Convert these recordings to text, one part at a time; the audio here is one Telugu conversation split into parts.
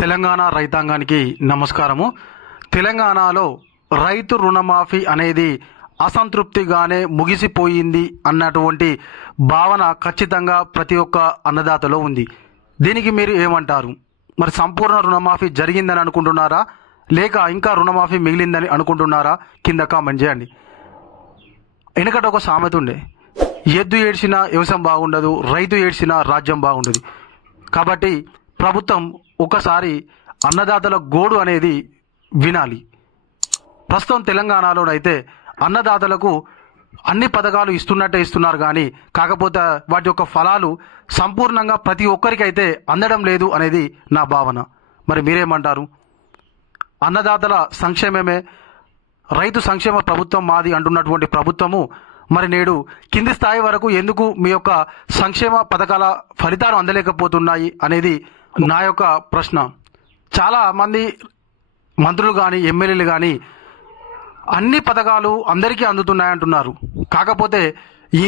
తెలంగాణ రైతాంగానికి నమస్కారము. తెలంగాణలో రైతు రుణమాఫీ అనేది అసంతృప్తిగానే ముగిసిపోయింది అన్నటువంటి భావన ఖచ్చితంగా ప్రతి ఒక్క అన్నదాతలో ఉంది. దీనికి మీరు ఏమంటారు? మరి సంపూర్ణ రుణమాఫీ జరిగిందని అనుకుంటున్నారా, లేక ఇంకా రుణమాఫీ మిగిలిందని అనుకుంటున్నారా? కింద కామెంట్ చేయండి. వెనకట ఒక సామెత ఉండే, ఎద్దు ఏడ్చినా వ్యవసాయం బాగుండదు, రైతు ఏడ్చినా రాజ్యం బాగుండదు. కాబట్టి ప్రభుత్వం ఒకసారి అన్నదాతల గోడు అనేది వినాలి. ప్రస్తుతం తెలంగాణలోనైతే అన్నదాతలకు అన్ని పథకాలు ఇస్తున్నట్టే ఇస్తున్నారు, కానీ కాకపోతే వాటి యొక్క ఫలాలు సంపూర్ణంగా ప్రతి ఒక్కరికైతే అందడం లేదు అనేది నా భావన. మరి మీరేమంటారు? అన్నదాతల సంక్షేమమే రైతు సంక్షేమ ప్రభుత్వం మాది అంటున్నటువంటి ప్రభుత్వము మరి నేడు కింది స్థాయి వరకు ఎందుకు మీ యొక్క సంక్షేమ పథకాల ఫలితాలు అందలేకపోతున్నాయి అనేది నా యొక్క ప్రశ్న. చాలా మంది మంత్రులు కానీ ఎమ్మెల్యేలు కానీ అన్ని పథకాలు అందరికీ అందుతున్నాయంటున్నారు. కాకపోతే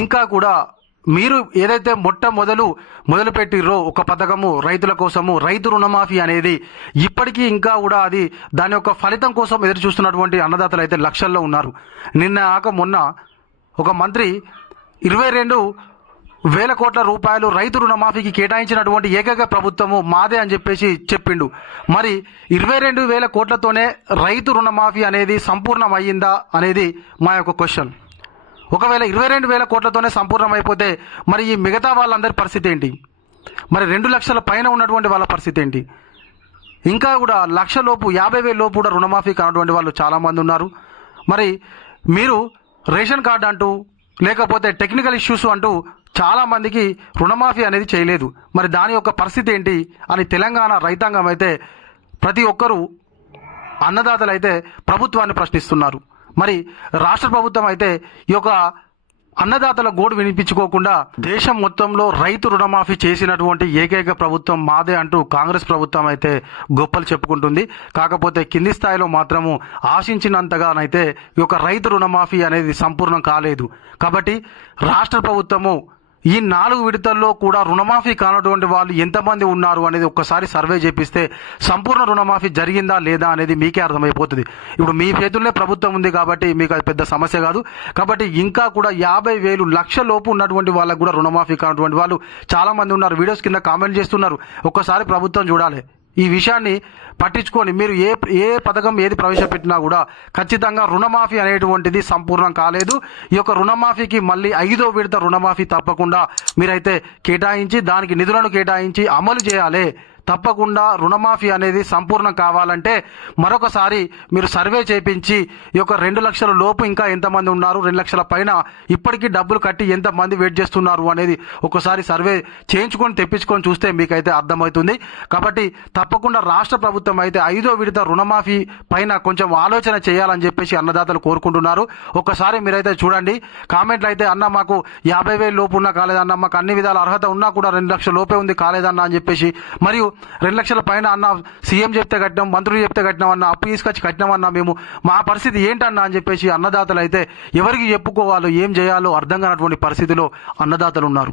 ఇంకా కూడా మీరు ఏదైతే మొదలు పెట్టిర్రో ఒక పథకము రైతుల కోసము, రైతు రుణమాఫీ అనేది ఇప్పటికీ ఇంకా కూడా అది దాని యొక్క ఫలితం కోసం ఎదురు చూస్తున్నటువంటి అన్నదాతలు అయితే లక్షల్లో ఉన్నారు. మొన్న ఒక మంత్రి 22,000 కోట్ల రూపాయలు రైతు రుణమాఫీకి కేటాయించినటువంటి ఏకైక ప్రభుత్వము మాదే అని చెప్పేసి చెప్పిండు. మరి 22,000 కోట్లతోనే రైతు రుణమాఫీ అనేది సంపూర్ణమయ్యిందా అనేది మా యొక్క క్వశ్చన్. ఒకవేళ 22,000 కోట్లతోనే సంపూర్ణమైపోతే మరి ఈ మిగతా వాళ్ళందరి పరిస్థితి ఏంటి? మరి 2 లక్షల పైన ఉన్నటువంటి వాళ్ళ పరిస్థితి ఏంటి? ఇంకా కూడా 1,00,000 లోపు 50,000 లోపు కూడా రుణమాఫీ కానటువంటి వాళ్ళు చాలామంది ఉన్నారు. మరి మీరు రేషన్ కార్డు అంటూ లేకపోతే టెక్నికల్ ఇష్యూస్ అంటూ చాలామందికి రుణమాఫీ అనేది చేయలేదు. మరి దాని యొక్క పరిస్థితి ఏంటి అని తెలంగాణ రైతాంగం అయితే ప్రతి ఒక్కరూ అన్నదాతలు అయితే ప్రభుత్వాన్ని ప్రశ్నిస్తున్నారు. మరి రాష్ట్ర ప్రభుత్వం అయితే ఈ యొక్క అన్నదాతల గోడు వినిపించుకోకుండా దేశం మొత్తంలో రైతు రుణమాఫీ చేసినటువంటి ఏకైక ప్రభుత్వం మాదే అంటూ కాంగ్రెస్ ప్రభుత్వం అయితే గొప్పలు చెప్పుకుంటుంది. కాకపోతే కింది స్థాయిలో మాత్రము ఆశించినంతగానైతే ఈ యొక్క రైతు రుణమాఫీ అనేది సంపూర్ణం కాలేదు. కాబట్టి రాష్ట్ర ప్రభుత్వము ఈ 4 విడతల్లో కూడా రుణమాఫీ కానటువంటి వాళ్ళు ఎంతమంది ఉన్నారు అనేది ఒక్కసారి సర్వే చేపిస్తే సంపూర్ణ రుణమాఫీ జరిగిందా లేదా అనేది మీకే అర్థమైపోతుంది. ఇప్పుడు మీ చేతుల్లో ప్రభుత్వం ఉంది కాబట్టి మీకు అది పెద్ద సమస్య కాదు. కాబట్టి ఇంకా కూడా 50,000 1,00,000 లోపు ఉన్నటువంటి వాళ్ళకు కూడా రుణమాఫీ కానటువంటి వాళ్ళు చాలామంది ఉన్నారు. వీడియోస్ కింద కామెంట్ చేస్తున్నారు. ఒక్కసారి ప్రభుత్వం చూడాలి, ఈ విషయాన్ని పట్టించుకొని మీరు ఏ పథకం ఏది ప్రవేశపెట్టినా కూడా ఖచ్చితంగా రుణమాఫీ అనేటువంటిది సంపూర్ణం కాలేదు. ఈ యొక్క రుణమాఫీకి మళ్ళీ 5వ విడత రుణమాఫీ తప్పకుండా మీరైతే కేటాయించి దానికి నిధులను కేటాయించి అమలు చేయాలి. తప్పకుండా రుణమాఫీ అనేది సంపూర్ణం కావాలంటే మరొకసారి మీరు సర్వే చేయించి ఈ యొక్క 2 లక్షల లోపు ఇంకా ఎంతమంది ఉన్నారు, 2 లక్షల పైన ఇప్పటికీ డబ్బులు కట్టి ఎంతమంది వెయిట్ చేస్తున్నారు అనేది ఒకసారి సర్వే చేయించుకొని తెప్పించుకొని చూస్తే మీకైతే అర్థమవుతుంది. కాబట్టి తప్పకుండా రాష్ట్ర ప్రభుత్వం అయితే 5వ విడత రుణమాఫీ పైన కొంచెం ఆలోచన చేయాలని చెప్పేసి అన్నదాతలు కోరుకుంటున్నారు. ఒకసారి మీరైతే చూడండి. కామెంట్లు అయితే అన్న మాకు 50,000 లోపు ఉన్నా కాలేదన్న, మాకు అన్ని విధాల అర్హత ఉన్నా కూడా 2 లక్షల లోపే ఉంది కాలేదన్న అని చెప్పేసి, మరియు 2 లక్షల పైన అన్న సీఎం చెప్తే కట్టినాం, మంత్రులు చెప్తే కట్టినాం అన్న, అప్పు తీసుకొచ్చి కట్టినామన్నా, మేము మా పరిస్థితి ఏంటన్నా అని చెప్పేసి అన్నదాతలు అయితే ఎవరికి చెప్పుకోవాలో ఏం చేయాలో అర్థం కానటువంటి పరిస్థితిలో అన్నదాతలు ఉన్నారు.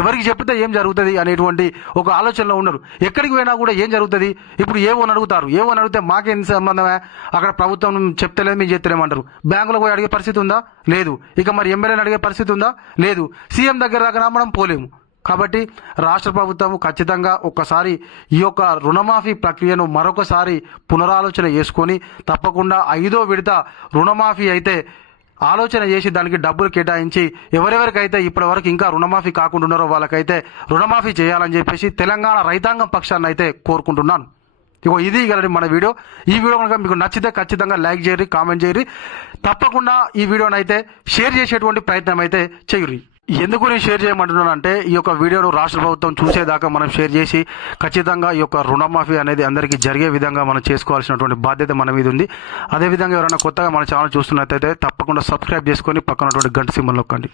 ఎవరికి చెప్తే ఏం జరుగుతుంది అనేటువంటి ఒక ఆలోచనలో ఉన్నారు. ఎక్కడికి పోయినా కూడా ఏం జరుగుతుంది? ఇప్పుడు ఏవోని అడుగుతారు, ఏవోని అడిగితే మాకేం సంబంధమే, అక్కడ ప్రభుత్వం చెప్తలేదు మేము చెప్తలేమంటారు. బ్యాంకులో పోయి అడిగే పరిస్థితి ఉందా? లేదు. ఇక మరి ఎమ్మెల్యేని అడిగే పరిస్థితి ఉందా? లేదు. సీఎం దగ్గర దాకా మనం పోలేము. కాబట్టి రాష్ట్ర ప్రభుత్వం ఖచ్చితంగా ఒక్కసారి ఈ యొక్క రుణమాఫీ ప్రక్రియను మరొకసారి పునరాలోచన చేసుకొని తప్పకుండా 5వ విడత రుణమాఫీ అయితే ఆలోచన చేసి దానికి డబ్బులు కేటాయించి ఎవరెవరికైతే ఇప్పటి వరకు ఇంకా రుణమాఫీ కాకుండా ఉన్నారో వాళ్ళకైతే రుణమాఫీ చేయాలని చెప్పేసి తెలంగాణ రైతాంగం పక్షాన్ని అయితే కోరుకుంటున్నాను. ఇది గలడి మన వీడియో. ఈ వీడియో కనుక మీకు నచ్చితే ఖచ్చితంగా లైక్ చేయరి, కామెంట్ చేయరి. తప్పకుండా ఈ వీడియోని అయితే షేర్ చేసేటువంటి ప్రయత్నం అయితే చేయరి. ఎందుకు నేను షేర్ చేయమంటున్నాను అంటే ఈ యొక్క వీడియోను రాష్ట్ర ప్రభుత్వం చూసేదాకా మనం షేర్ చేసి ఖచ్చితంగా ఈ యొక్క రుణమాఫీ అనేది అందరికీ జరిగే విధంగా మనం చేసుకోవాల్సినటువంటి బాధ్యత మన మీద ఉంది. అదేవిధంగా ఎవరైనా కొత్తగా మన ఛానల్ చూస్తున్నట్టయితే తప్పకుండా సబ్స్క్రైబ్ చేసుకొని పక్కనటువంటి గంట సింబల్ నొక్కండి.